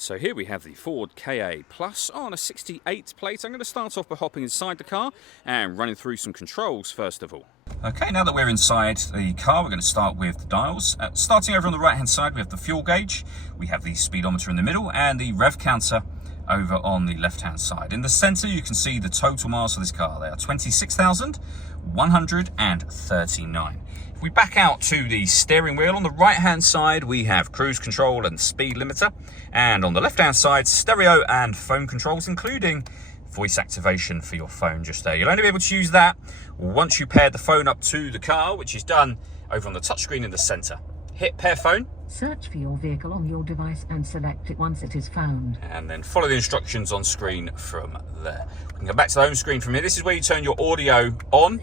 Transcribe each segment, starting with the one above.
So here we have the Ford Ka AE Plus on a 68 plate. I'm going to start off by hopping inside the car and running through some controls first of all. Okay, now that we're inside the car, we're going to start with the dials. Starting over on the right hand side, we have the fuel gauge, we have the speedometer in the middle, and the rev counter over on the left hand side. In the center you can see the total miles for this car. They are 26,139. If we back out to the steering wheel, on the right hand side we have cruise control and speed limiter, and on the left hand side stereo and phone controls, including voice activation for your phone just there. You'll only be able to use that once you pair the phone up to the car, which is done over on the touchscreen in the center. Hit pair phone. Search for your vehicle on your device and select it once it is found. And then follow the instructions on screen from there. We can go back to the home screen from here. This is where you turn your audio on,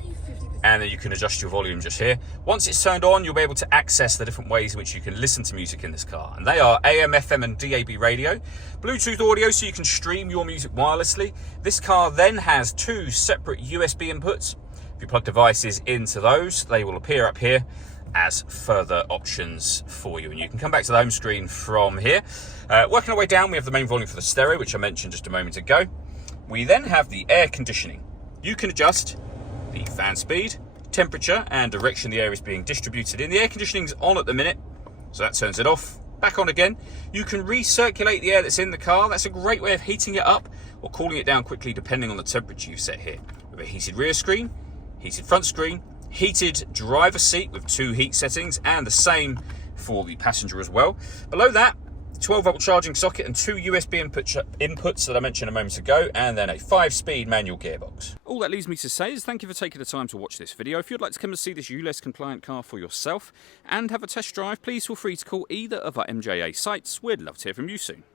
and then you can adjust your volume just here. Once it's turned on, you'll be able to access the different ways in which you can listen to music in this car. And they are AM, FM and DAB radio, Bluetooth audio so you can stream your music wirelessly. This car then has two separate USB inputs. If you plug devices into those, they will appear up here as further options for you. And you can come back to the home screen from here. Working our way down, we have the main volume for the stereo, which I mentioned just a moment ago. We then have the air conditioning. You can adjust the fan speed, temperature and direction the air is being distributed in. The air conditioning's on at the minute, so that turns it off. Back on again. You can recirculate the air that's in the car. That's a great way of heating it up or cooling it down quickly depending on the temperature you set here. We have a heated rear screen, heated front screen, heated driver seat with two heat settings, and the same for the passenger as well. Below that, 12-volt charging socket and two USB inputs that I mentioned a moment ago, and then a 5-speed manual gearbox. All that leaves me to say is thank you for taking the time to watch this video. If you'd like to come and see this ULEZ compliant car for yourself and have a test drive, please feel free to call either of our MJA sites. We'd love to hear from you soon.